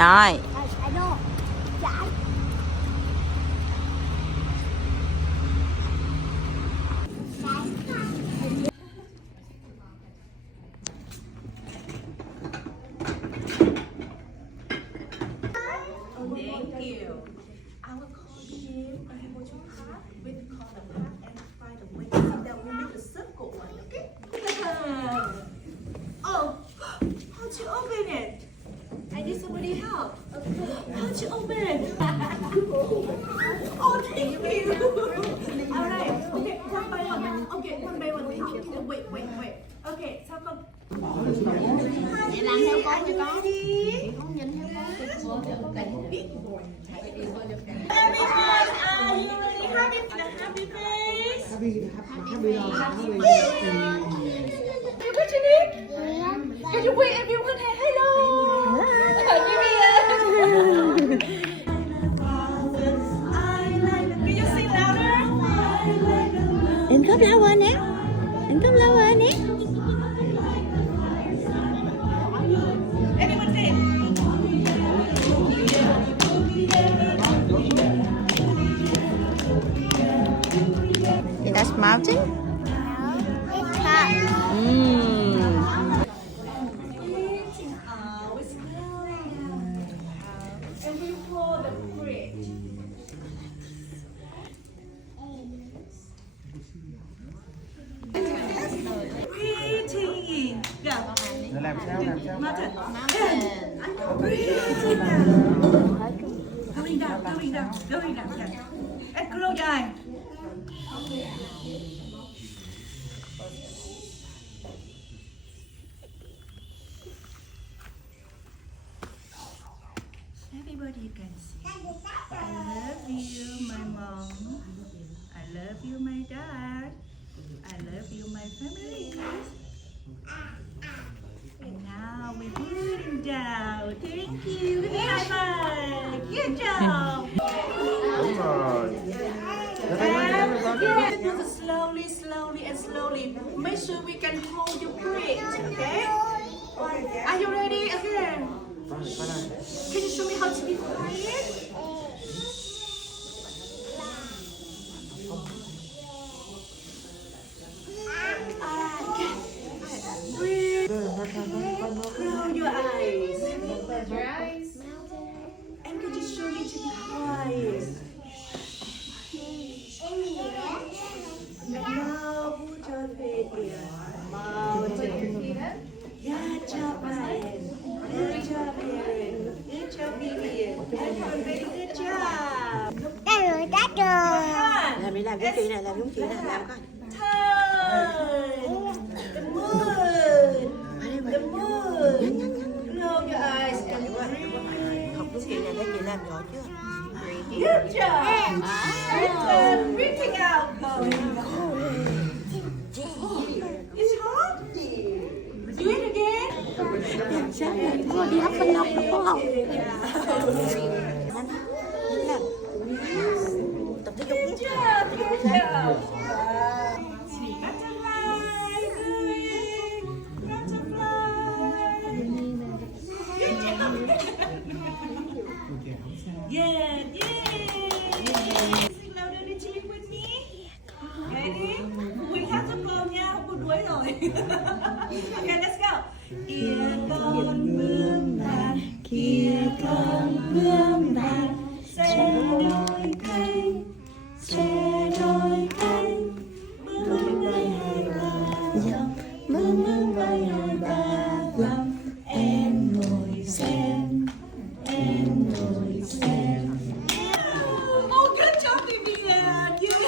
Rồi. Thank you. I will call you and you will just pass with the color path and find a way to sit down. We make a circle one, okay? Oh, how'd you open it? I need somebody help. How'd you open it? Oh, thank you. All right. Okay, one by one. Okay, one by one. Wait. Okay, sao con? Chị làm theo con cho con. Chị không nhìn theo con. Everyone, are you really happy with the happy face? Happy. You got your name? Can you wave everyone? Hello. Can you sing louder? Đừng khóc lâu hơn nè. Đừng khóc lâu hơn nè. Everyone say. Is that melting? It's hot. And we pour the bridge. Breathing in. Go. Làm sao? Mountain. Breathing down. Going down. Yeah. And close your eye. Everybody can see. I love you, my mom. I love you, my dad. I love you, my family. And now we're putting down. Thank you. High five. Good job. Đúng rồi. And do it slowly and slowly. Make sure we can hold your breath. Okay? Are you ready? Okay. Can you show me how to be quiet? Breathe. Close your eyes. And could you show me to be quiet? And now put your feet in. Mountain. Good job, Ryan. Good job, Aaron. Good job, Vivian. Everyone, very good job. Tắt rồi. Làm đi, làm giống chị nè, làm coi. Turn. The moon. The moon. Close your eyes and breathe. Học giống chị nè, thấy chị làm giỏi chưa? Good job. Good. Breathing out. It's hot. Do it again. Làm sao vậy? Thôi đi hấp bánh nóng đúng không? Tập thể dục Good đi. job. Good job. Butterfly. Good. Butterfly. Good job. Yeah. Sing louder and cheer with me. Ready? We have to go nha, không có đuối rồi. Okay, let's go. Kia con bướm vàng, kia con bướm vàng, xe đôi cánh, bướm bay hai ba dặm, bướm bay hai ba dặm, em ngồi xem. Oh, good job, Vivian. Yeah.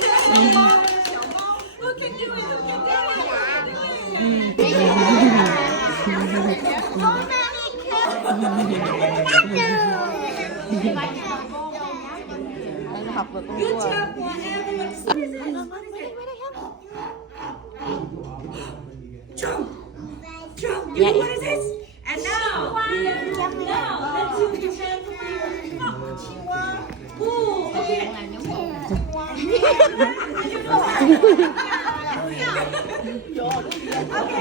Who can do it? Đang học rồi con Good cua. job for everyone. Jump. You know what is this? And now, let's do the Ooh, okay. Okay.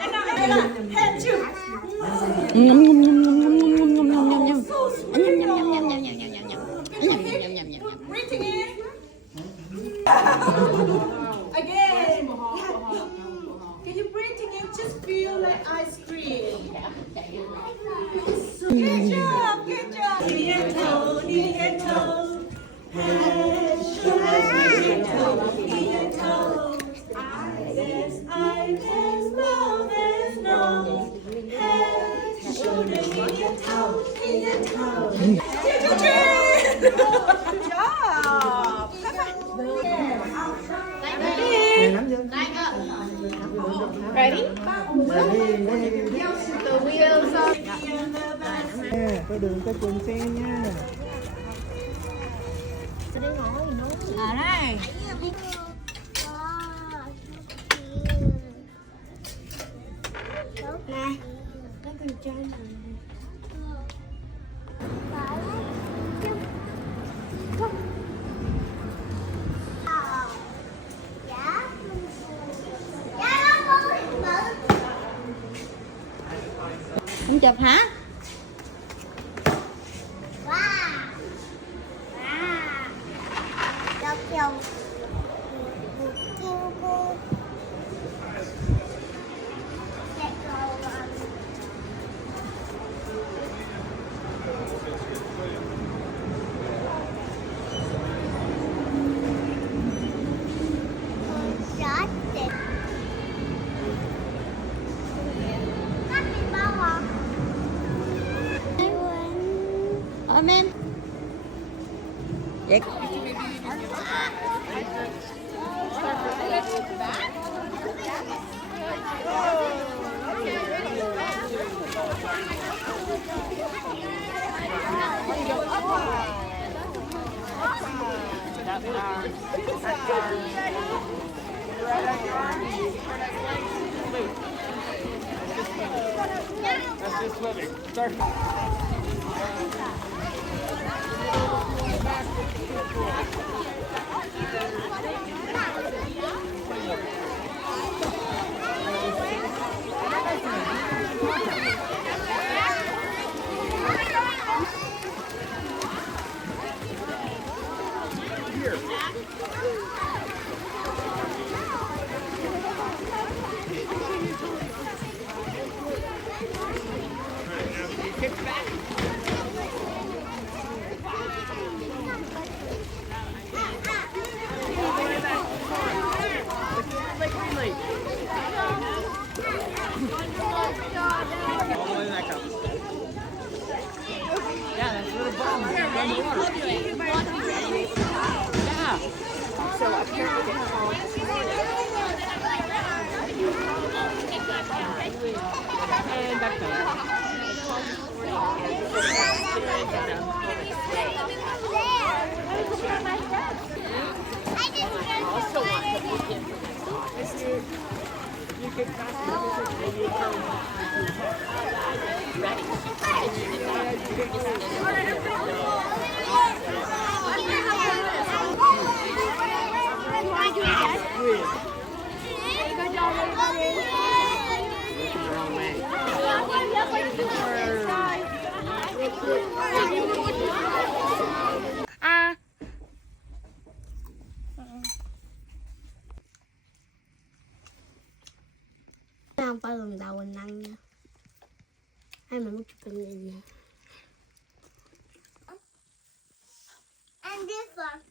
And now, Hand too. Nhum nhum nhum nhum nhum nhum nhum nhum nhum nhum. So Nhum sweet. nhum nhum nhum nhum nhum nhum nhum nhum. Nhum nhum nhum nhum. Breathing in. Again. Can you breathing in? Just feel like ice cream. Good job. Good job. Knee and toe. Knee and toe. Head, shoulders, knee and toe. Knee and toe. Eyes, mouth, nose. Head, shoulders, knee and toe. Knee and toe. Good job. Ready? Có đường có chừng xe nha. Ở đây. Này, cái con trai này. Không chụp hả? Ôm em. Vậy. That's just swimming. Start. Không phải lần đầu mình ăn nha. Hay mình muốn chụp hình gì nha. And this one.